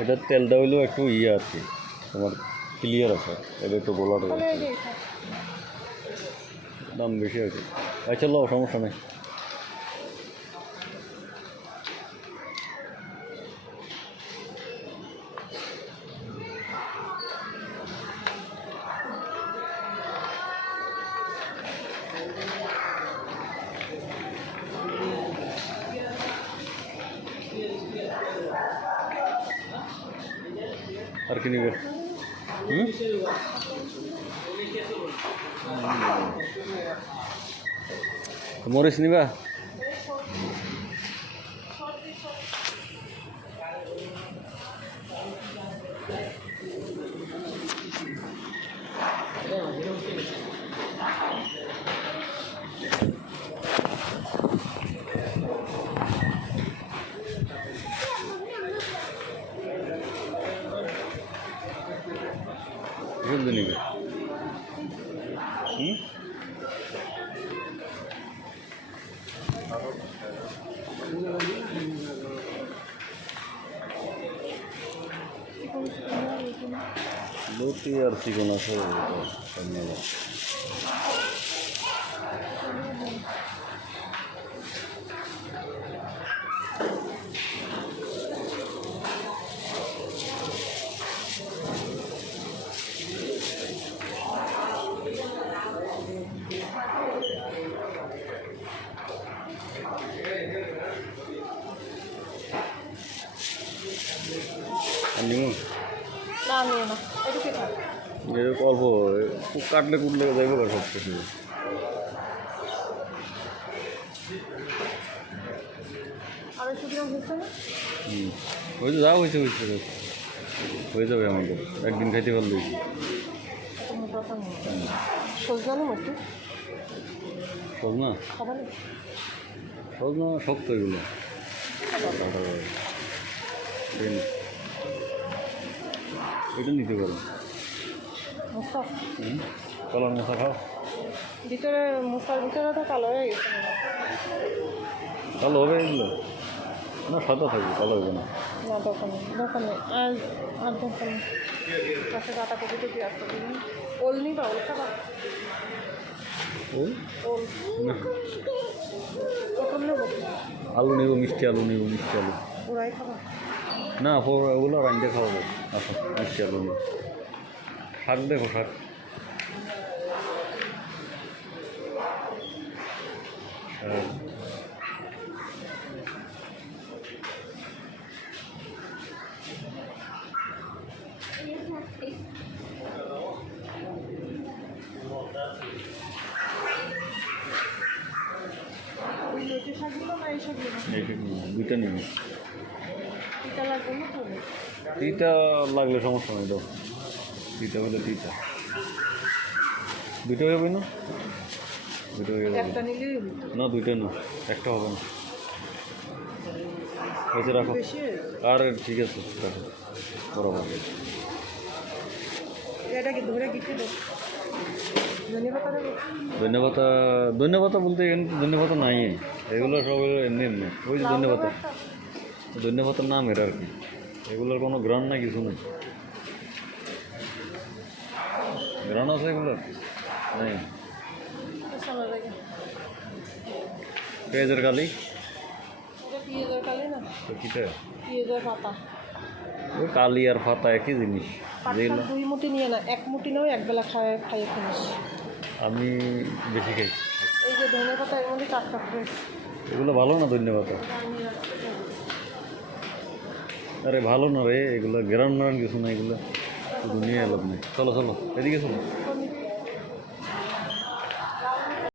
এটার তেলটা হইলেও একটু ইয়ে আছে তোমার ক্লিয়ার আছে এটা একটু বলার দাম বেশি কি আচ্ছা লো সমস্যা নেই। আর কি নেবে? হুম? নিবা? জলদি নিবে হুম লুটি আর চিকন আছে এটা সব নিমু না নিও না। এরকম অল্প কাটলে কুটলে যাইব সব কিছু ওই তো যা হয়েছে হয়েছে। হয়ে যাবে আমাদের একদিন খাইতে পারলে সজনা নেব একটু? সজ না খাবার নেই সজ না শক্ত এগুলো। এটা নিতে পারো। হুম মশা খাও। ভিতরে মুস্তার ভিতরে তো কালো হয়ে গেছে। কালো হবে এগুলো? না সাদা থাকবে কালো হবে না। না দোকান নেই আর আর দোকান। পাশে কাটা কপিতে দিয়ে আসতে দিন ওল নিবা ওল খাবা? ওল? পটল নেব। আলু নেব মিষ্টি আলু নেব মিষ্টি আলু। ওরাই খাবা। না ওগুলো রাঁধতে খাওয়াবো। আসো মিষ্টি আলু নেব শাক দেখো শাক শাক। ওই লইটে শাকগুলো না এই শাকগুলো এইটা নিবো, দুইটা নেব টিকা লাগবে না তো তিতা লাগলে সমস্যা নেই দাও। তিতা হলে তিতা দুটো হবে না? দুটো হয়ে যাবে। না দুইটা না একটা হবে না। হয়েছে রাখো। আর ঠিক আছে রাখো। বরাবর। ধন্যবাদ ধন্যবাদ বলতে ধন্যবাদ নাই এগুলো সব এমনি এমনি। ওই যে ধন্যবাদ ধন্যবাদের নাম এর আর কি। এগুলোর কোনো গ্রান না কিছু নেই। গ্রান আছে এগুলোর? নেই। পেঁয়াজের কালি? ওই কালি আর পাতা একই জিনিস। দুই মুঠি নিয়ে না এক মুঠি নাও একবেলা খায় খাইয়ে ফেলিস। আমি বেশি খাই। এই যে ধনে পাতা মধ্যে টাটকা এগুলো ভালো না ধন্যবাদ আরে ভালো না রে, এগুলো গ্রান ম্রান কিছু না, এগুলো শুধু নিয়ে এলাম নেই। চলো চলো, এদিকে চলো।